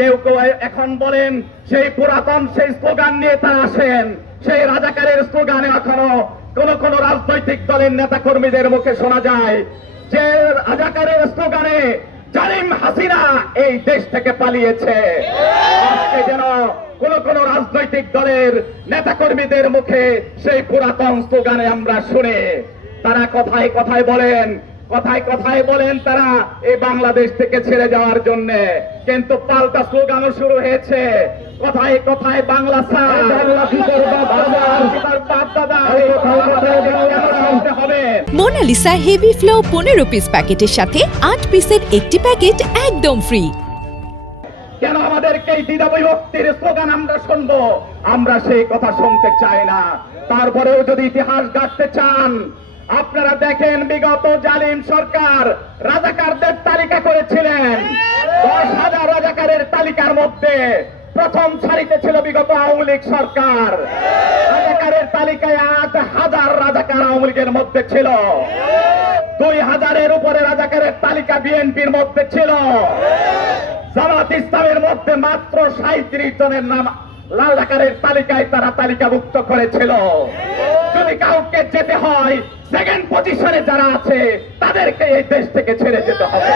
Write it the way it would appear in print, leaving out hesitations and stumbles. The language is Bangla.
কেউ কেউ এখন বলেন সেই পুরাতন সেই স্লোগান নিয়ে তা আসেন, সেই রাজাকারের স্লোগানে এখনো কোন রাজনৈতিক দলের নেতা কর্মীদের মুখে শোনা যায় যে রাজাকারের স্লোগানে জালিম হাসিনা এই দেশ থেকে পালিয়েছে। আজকে যেন কোন রাজনৈতিক দলের নেতা কর্মীদের মুখে সেই পুরাতন স্লোগানে আমরা শুনে তারা কথায় কথায় বলেন তারা এই বাংলাদেশ থেকে ছেড়ে যাওয়ার জন্য, কিন্তু পাল্টা স্লোগানও শুরু হয়েছে কথায় কথায় বাংলা ছাড়, হবে। মোনালিসা হেভি ফ্লো 15 পিস প্যাকেটের সাথে 8 পিসের একটি প্যাকেট একদম ফ্রি। কেন আমাদেরকে এই দ্বিধা বিভক্তির স্লোগান আমরা শুনবো? আমরা সেই কথা শুনতে চাই না। তারপরেও যদি ইতিহাস গাঁথতে চান, আপনারা দেখেন বিগত জালিম সরকার রাজাকারদের তালিকা করেছিলেন। 10,000 রাজাকারের তালিকার মধ্যে প্রথম সারিতে ছিল বিগত আওয়ামী লীগ সরকার। রাজাকারের তালিকায় 8,000 রাজাকার আওয়ামী লীগের মধ্যে ছিল। 2,000-এর উপরে রাজাকারের তালিকা বিএনপির মধ্যে ছিল। জামাত ইসলামের মধ্যে মাত্র 37 জনের নাম রাজাকারের তালিকায় তারা তালিকাভুক্ত করেছিল। যদি কাউকে যেতে হয়, সেকেন্ড পজিশনে যারা আছে তাদেরকে এই দেশ থেকে ছেড়ে যেতে হবে।